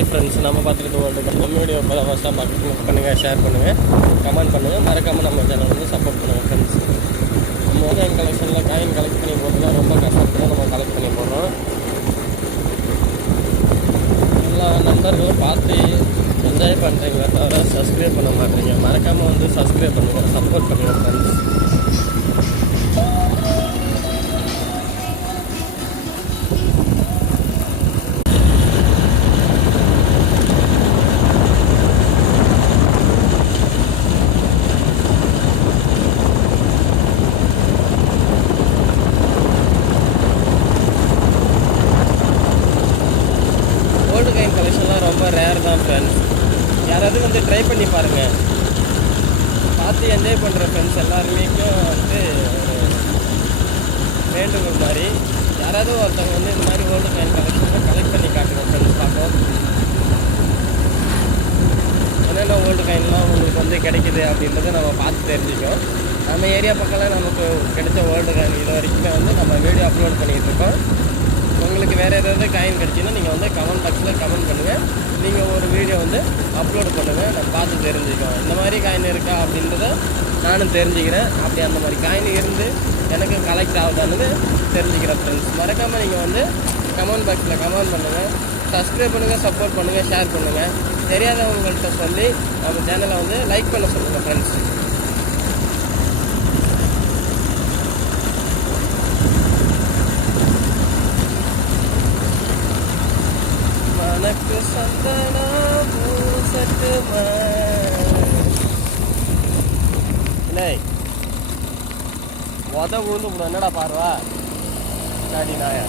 Hi friends, நம்ம பார்த்துக்கிட்டு old நம்ம வீடியோ இப்போ ஃபஸ்ட்டாக பார்க்க பண்ணுங்கள், ஷேர் பண்ணுங்கள், கமெண்ட் பண்ணுங்கள், மறக்காமல் நம்ம சேனல் வந்து சப்போர்ட் பண்ணுங்கள் ஃப்ரெண்ட்ஸ். நம்ம வந்து எங்கள் கலெக்ஷனில் காயின் கலெக்ட் பண்ணி போகிறதுலாம் ரொம்ப கஷ்டப்பட்டு தான் நம்ம கலெக்ட் பண்ணி போடுறோம். எல்லா நண்பர்களும் பார்த்து என்ஜாய் பண்ணுறீங்களே தவிர சப்ஸ்கிரைப் பண்ண மாட்டீங்க. மறக்காமல் வந்து சப்ஸ்கிரைப் பண்ணுங்கள், சப்போர்ட் பண்ணுங்கள் ஃப்ரெண்ட்ஸ். கோல்டு காயின் கலெக்ஷன்லாம் ரொம்ப ரேர் தான் ஃப்ரெண்ட்ஸ். யாராவது வந்து ட்ரை பண்ணி பாருங்கள். பார்த்து என்ஜாய் பண்ணுற ஃப்ரெண்ட்ஸ் எல்லாருமேக்கும் வந்து வேண்டுகோள் மாதிரி யாராவது ஒருத்தவங்க வந்து இந்த மாதிரி கோல்டு காயின் கலெக்ஷனை கலெக்ட் பண்ணி காட்டுங்க ஃப்ரெண்ட்ஸ். பார்ப்போம் என்னென்ன கோல்டு காயின்லாம் உங்களுக்கு வந்து கிடைக்கிது அப்படின்றத நம்ம பார்த்து தெரிஞ்சுக்கோம். நம்ம ஏரியா பக்கம்லாம் நமக்கு கிடைச்ச கோல்டு காயின் இது வரைக்குமே வந்து நம்ம வீடியோ அப்லோட் பண்ணிகிட்டு இருக்கோம். உங்களுக்கு வேறு ஏதாவது காயின் கிடச்சின்னா நீங்கள் வந்து கமெண்ட் பாக்ஸில் கமெண்ட் பண்ணுங்கள். நீங்கள் ஒரு வீடியோ வந்து அப்லோட் பண்ணுங்கள், நம்ம பார்த்து தெரிஞ்சுக்கோம். இந்த மாதிரி காயின் இருக்கா அப்படின்றத நானும் தெரிஞ்சுக்கிறேன். அப்படி அந்த மாதிரி காயின் இருந்து எனக்கு கலெக்ட் ஆகுதான்னு தெரிஞ்சுக்கிறேன் ஃப்ரெண்ட்ஸ். மறக்காமல் நீங்கள் வந்து கமெண்ட் பாக்ஸில் கமெண்ட் பண்ணுங்கள், சப்ஸ்கிரைப் பண்ணுங்கள், சப்போர்ட் பண்ணுங்கள், ஷேர் பண்ணுங்கள். தெரியாதவங்கள்ட்ட சொல்லி நம்ம சேனலை வந்து லைக் பண்ண சொல்லுங்கள் ஃப்ரெண்ட்ஸ். எனக்கு சந்தனா பூசட்டுமா இல்லை உத ஊந்து என்னடா பாருவா நாடி நாயா.